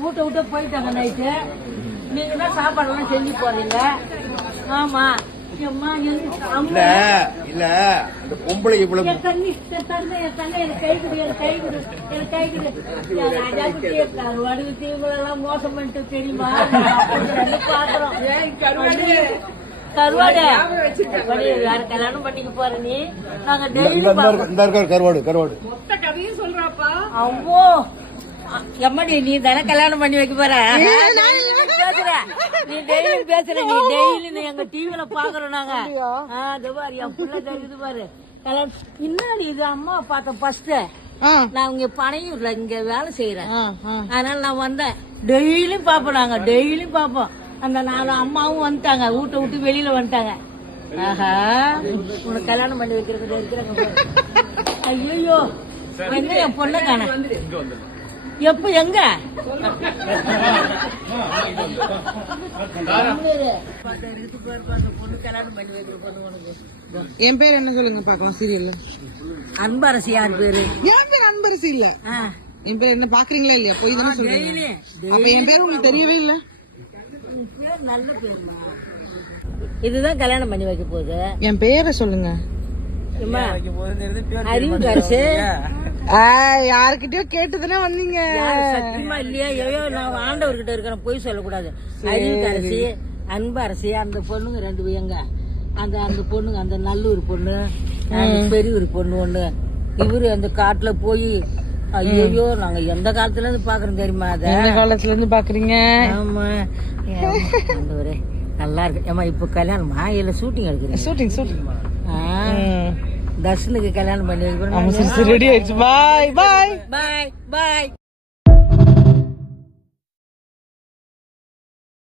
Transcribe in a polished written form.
வீட்டை விட்டு போயிட்டாங்க நைட்டு. நீங்க தான் சாப்பாடுலாம் செஞ்சு போறீங்க. ஆமா இல்ல இல்ல அந்த பொம்பளை இவ்வளவு தண்ணி எனக்கு கை கொடு, எனக்கு கை கொடு, எனக்கு கை கொடு. கருவாடு தீவுகளெல்லாம் மோசம் பண்ணிட்டு தெரியுமா? பாக்குறோம் கருவாடு வேற கல்யாணம் பண்ணிக்க போற நீ. நாங்க டெய்லி கருவாடு அவ்வளோ எம்மாடி நீ தானே கல்யாணம் பண்ணி வைக்க போற. பேசுற நீ டெய்லி பேசுற. நீ டெய்லி நீ எங்க டிவில பாக்குறோம் நாங்க. பாரு என் புள்ள தெரியுது பாரு கல்யாணம். பின்னாடி இது அம்மா பார்த்தேன் ஃபர்ஸ்ட். நான் இங்க பனையூர்ல இங்க வேலை செய்யறேன். அதனால நான் வந்தேன். டெய்லியும் பாப்போம் நாங்க, டெய்லியும் பாப்போம். அந்த 4 அம்மாவும் வந்துட்டாங்க, வீட்டை விட்டு வெளியில வந்துட்டாங்க. ஆஹா உனக்கு கல்யாணம் பண்ணி வைக்கிறது இருக்கிறாங்க. ஐயோ என்ன என் பொண்ணை காண எப்ப எங்க பொண்ணு கல்யாணம் பண்ணி வைக்கிற பொண்ணு உனக்கு. என் பேர் என்ன சொல்லுங்க பாக்கலாம் சீரியல்ல. அன்பரசி. யார் பேரு? என் பேர் அன்பரசி இல்ல. என் பேர் என்ன பாக்குறீங்களா இல்லையா? போய் தானே சொல்றீங்க. அப்ப என் பேர் உங்களுக்கு தெரியவே இல்ல. நல்ல பேருமா. இதுதான் கல்யாணம் பண்ணி வைக்க போகுது. என் பேரை சொல்லுங்க. அறிவு கரசு. யாருக்கிட்டயோ கேட்டுதானே வந்தீங்க. சத்தியமா இல்லையா? எவையோ நான் ஆண்டவர்கிட்ட இருக்கிறேன், போய் சொல்லக்கூடாது. அறிவு கரசி, அன்பு அரசி. அந்த பொண்ணுங்க 2 எங்க அந்த பொண்ணுங்க, அந்த நல்லூர் பொண்ணு, பெரியூர் பொண்ணு ஒண்ணு. இவரு அந்த காட்டுல போய் ஐயோ நாங்க எந்த காலத்துல இருந்து பாக்குறோம் தெரியுமா? அத எந்த காலத்துல இருந்து பாக்குறீங்க? ஆமா நல்லா இருக்கு. ஏமா இப்ப கல்யாணமா இல்ல ஷூட்டிங் எடுக்கிறீங்க? ஷூட்டிங். தர்ஷனுக்கு கல்யாணம் பண்ணி ரெடி ஆயிடுச்சு. பாய் பாய் பாய் பாய்.